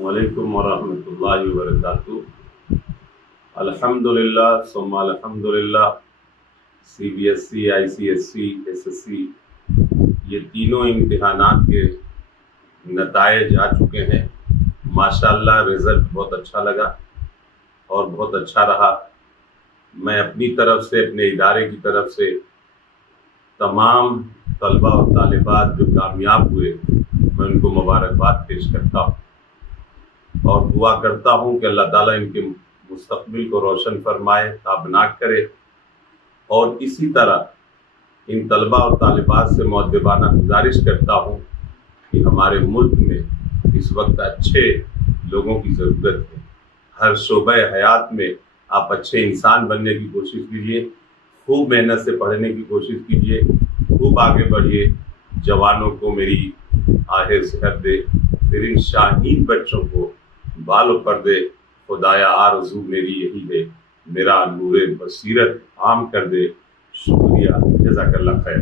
وعلیکم ورحمۃ اللہ وبرکاتہ۔ الحمدللہ ثم الحمدللہ۔ C B S C, I C S C, S S C, یہ تینوں امتحانات کے نتائج آ چکے ہیں۔ ماشاءاللہ رزلٹ بہت اچھا لگا اور بہت اچھا رہا۔ میں اپنی طرف سے، اپنے ادارے کی طرف سے تمام طلبہ اور طالبات جو کامیاب ہوئے، میں ان کو مبارکباد پیش کرتا ہوں اور دعا کرتا ہوں کہ اللہ تعالیٰ ان کے مستقبل کو روشن فرمائے، تابناک کرے، اور اسی طرح ان طلبہ اور طالبات سے مؤدبانہ گزارش کرتا ہوں کہ ہمارے ملک میں اس وقت اچھے لوگوں کی ضرورت ہے۔ ہر شعبہ حیات میں آپ اچھے انسان بننے کی کوشش کیجیے، خوب محنت سے پڑھنے کی کوشش کیجیے، خوب آگے بڑھیے۔ جوانوں کو میری آہ صحت دے، پھر ان شاہین بچوں کو بال و پردے خدایا آرزو میری یہی ہے، میرا نور بصیرت عام کر دے۔ شکریہ، جزاک اللہ خیر۔